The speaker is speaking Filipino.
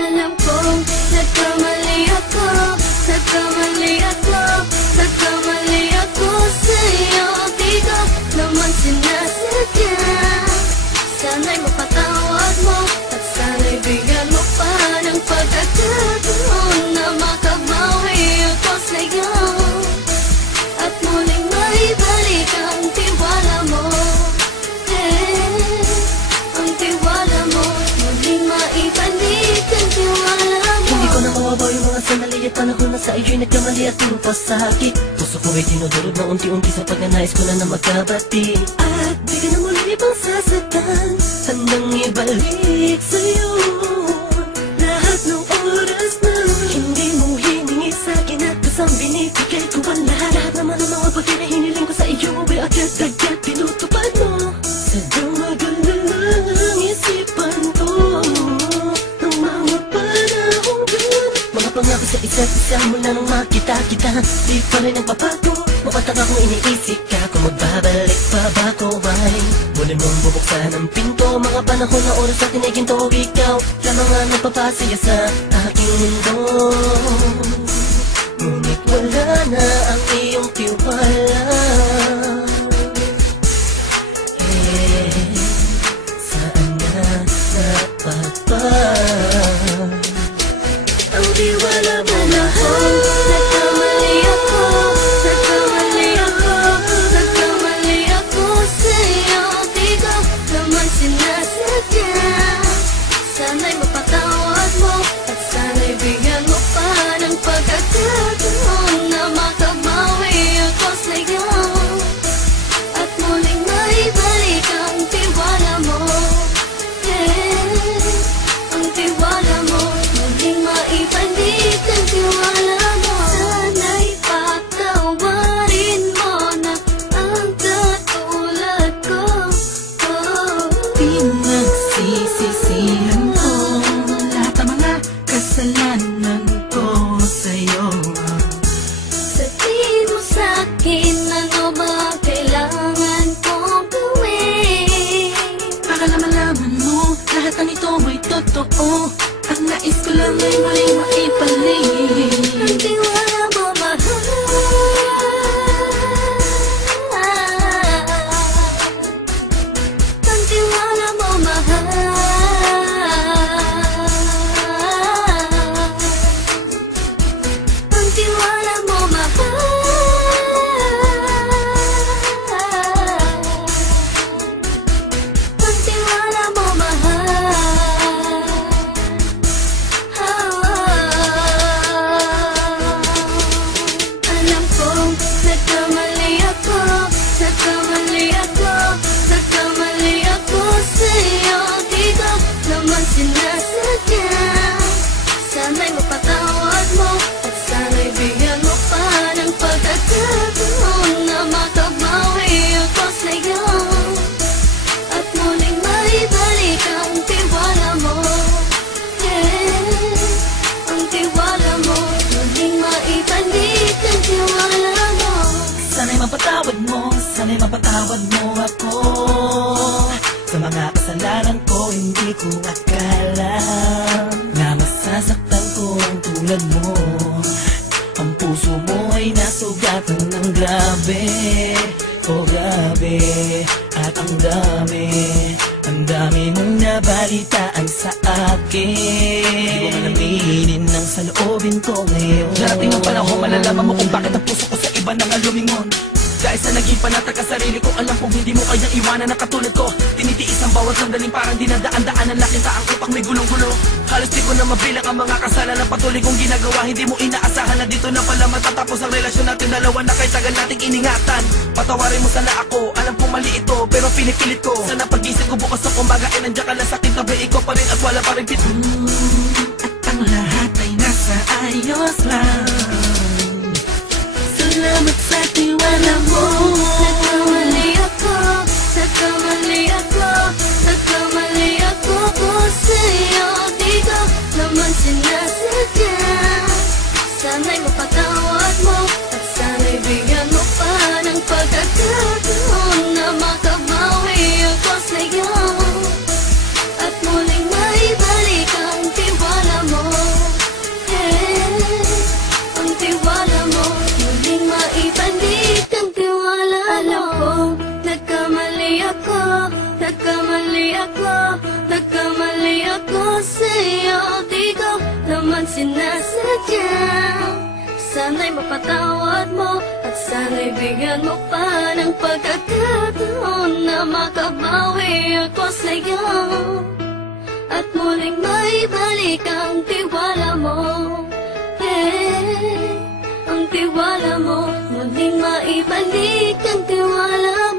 Alam kong nagkamali ako, nagkamali ako, nagkamali ako sa'yo. Di ko naman sinasadya. Sana'y mapatawad mo at sana'y bigyan mo pa ng pagkakataon na makabawi ako sa'yo at muling maibalik ang tiwala mo. Ang tiwala mo, muling maibalik ang tiwala mo. Hindi ko na mawabaw yung mga sandali at panahon na sa iyo'y nagkamali at puro pasakit. Puso ko ay dinudurog na unti-unti sa pagnanais ko na magkabati. At di ka na muli ibang sasaktan, handang ibalik sa'yo lahat ng oras na hindi mo hiningi sa'kin at kasang binibigay ko ang lahat. Lahat naman ang mga bagay na hiniling ko sa iyo ay agad-agad tinutupad mo. Sadyang magalang isipan ko ng mga panahong yun. Mga pangako sa isa't isa mula nung makita kita, di pa rin nagbabago. Mapatag akong iniisip ka kung magbabalik pa ba ko ay muli mong bubuksan ang pinto. Mga panahon na oras natin ay ginto. Ikaw lamang ang nagpapasaya sa aking mundo. Ngunit wala na ang iyong tiwala. Saan na napapa ang tiwala mo na Nagkamali ako, nagkamali ako, nagkamali ako sa'yo. Di ko naman sinasadya. Sana'y mapatawad mo at sana'y bigyan mo pa ng pagkakataon na makabawi ako sa'yo at muling maibalik ang tiwala mo. Ang tiwala mo, muling maibalik ang tiwala mo. Sana'y patawarin mo na ang katulad ko. Pinagsisisihan ko lahat ng mga kasalanan ko sa'yo. Sabihin mo sa'kin ano ba kailangan kong gawin Para na malaman mo lahat ng ito ay totoo. Ang nais ko lang ay muling maibalik ang tiwala mo, mahal. Ang tiwala mo, mahal. Ang tiwala mo, mahal. Ang tiwala mo, mahal. Alam kong nagkamali ako, nagkamali ako, nagkamali ako sa'yo. Di ko naman sinasadya. Sana'y mapatawad mo at sana'y bigyan mo pa ng pagkakataon na makabawi ako sa'yo at muling maibalik ang tiwala mo. Ang tiwala mo, muling maibalik ang tiwala mo. Sana'y mapatawad mo, sana'y mapatawad mo ako sa mga kasalanan ko. Hindi ko akala na masasaktan ko ang tulad mo. Ang puso mo ay nasugatan ng grabe, oh grabe. At ang dami mong nabalitaan sa akin. Di mo man aminin ang saloobin ko ngayon. Darating ang panahon, malalaman mo kung bakit ang puso ko sa iba nang alumingon. Dahil sa naging panatag ka sarili ko, alam kong hindi mo kayang iwanan na katulad ko. Tinitiis ang bawat sandaling parang dinadaan-daanan lang kita ang upang may gulong-gulo. Halos di ko na mabilang ang mga kasalanan patuloy kong ginagawa. Hindi mo inaasahan na dito na pala matatapos ang relasyon natin dalawa na kahit tagal nating iningatan. Patawarin mo sana ako, alam kong mali ito pero pinipilit ko. Sana pag-isip ko bukas ng umaga ay nandiyan ka lang sa aking tabi. Ikaw pa rin at wala pa rin pit. At ang lahat ay nasa ayos lang. Salamat sa tiwala mo. Nagkamali ako, nagkamali ako, nagkamali ako sa'yo. Di ko naman sinasadya. Sana'y mapatawad mo at sana'y bigyan mo pa ng pagkakataon na makabawi ako sa'yo at muling maibalik ang tiwala mo. sinasadya. Sana'y mapatawad mo at sana'y bigyan mo pa ng pagkakataon na makabawi ako sa'yo at muling maibalik ang tiwala mo. Ang tiwala mo, muling maibalik ang tiwala